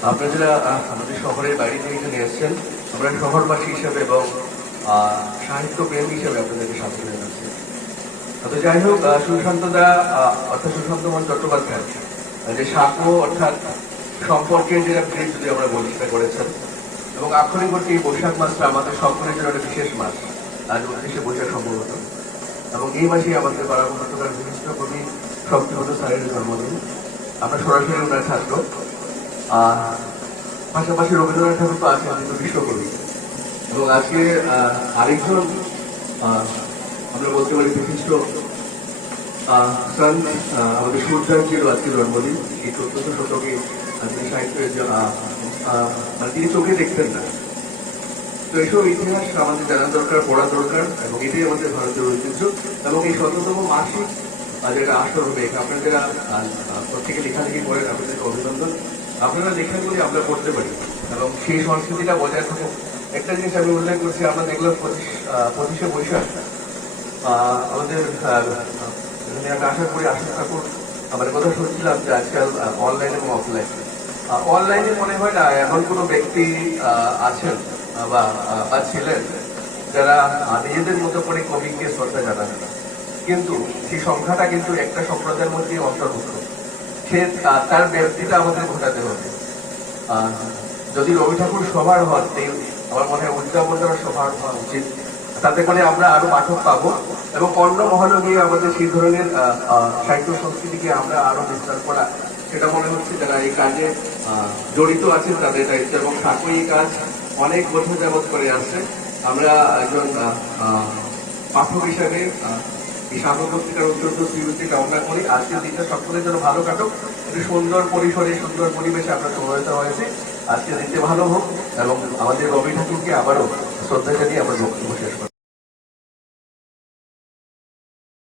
আপনারা যারা আমাদের শহরের বাইরে থেকে এখানে এসেছেন আমরা শহরবাসী হিসেবে এবং আহ, সাহিত্য প্রেমী হিসেবে আপনাদেরকে স্বাগত জানাচ্ছি তো যাই হোক সুশান্ত দা অর্থাৎ সুশান্ত মন চট্টোপাধ্যায় যে সাঁকো অর্থাৎ সম্পর্কের যে ব্রিজ যদি আমরা বলি সেটা করেছেন এবং আক্ষরিক অর্থে এই বৈশাখ মাসটা আমাদের সকলের জন্য একটা বিশেষ মাস আজ উনত্রিশে বৈশাখ সম্ভবত এবং এই মাসেই আমাদের পাড়া উপত্যকার বিশিষ্ট কবি শক্তিগত স্যারের জন্মদিন। আমরা সরাসরি ওনার ছাত্র আর পাশাপাশি রবীন্দ্রনাথ ঠাকুর তো আছেন কিন্তু বিশ্বকবি। এবং আজকে আরেকজন আমরা বলতে পারি বিশিষ্ট সন্ত আমাদের সূর্যাঞ্চেরও আজকে জন্মদিন। এই চোদ্দশ শতকে তিনি সাহিত্যের মানে তিনি চোখে দেখতেন না। তো এইসব ইতিহাস আমাদের জানা দরকার পড়া দরকার এবং এটাই আমাদের ভারতের ঐতিহ্য। এবং এই শততম মাসিক যেটা আসর হবে আহ, প্রত্যেকে লেখালেখি করেন আপনাদেরকে অভিনন্দন। আপনারা লেখাগুলি আমরা করতে পারি। এবং সেই সংস্কৃতিটা বজায় থাকুক। একটা জিনিস আমি উল্লেখ করছি, আমরা দেখলাম পঁচিশ পঁচিশে বৈশাখ। আমাদের আশা করি, আশা ঠাকুর আমাদের কথা শুনছিলাম যে আজকাল অনলাইন এবং অফলাইন অনলাইনে মনে হয় না, এমন কোনো ব্যক্তি আছেন বা ছিলেন যারা নিজেদের মতো করে কবিকে শ্রদ্ধা জানান। কিন্তু সেই সংখ্যাটা কিন্তু একটা সম্প্রদায়ের মধ্যে অন্তর্ভুক্ত। সে তার ব্যক্তিটা আমাদের ঘটাতে যদি রবি ঠাকুর সবার হন আমার মনে হয় উদযাপনটা সবার হওয়া উচিত। তাতে করে আমরা আরও পাঠক পাবো এবং অন্য মহলে গিয়ে আমাদের সেই ধরনের সাহিত্য সংস্কৃতিকে আমরা আরও বিস্তার করা, সেটা মনে হচ্ছে যারা এই কাজে জড়িত আছেন তাদের দায়িত্ব এবং ঠাকুর এই কাজ অনেক বছর যাবৎ করে আসছে আমরা একজন পাঠক হিসাবে এই সাগর পত্রিকার অত্যন্ত শ্রীবৃত্তি কামনা করি। আজকের দিনটা সকলের জন্য ভালো কাটুক। সুন্দর পরিসরে সুন্দর পরিবেশে আপনার সমবেত হয়েছে। আজকে দিনটি ভালো হোক, এবং আমাদের রবি ঠাকুরকে আবারও শ্রদ্ধা জানিয়ে আমরা বসে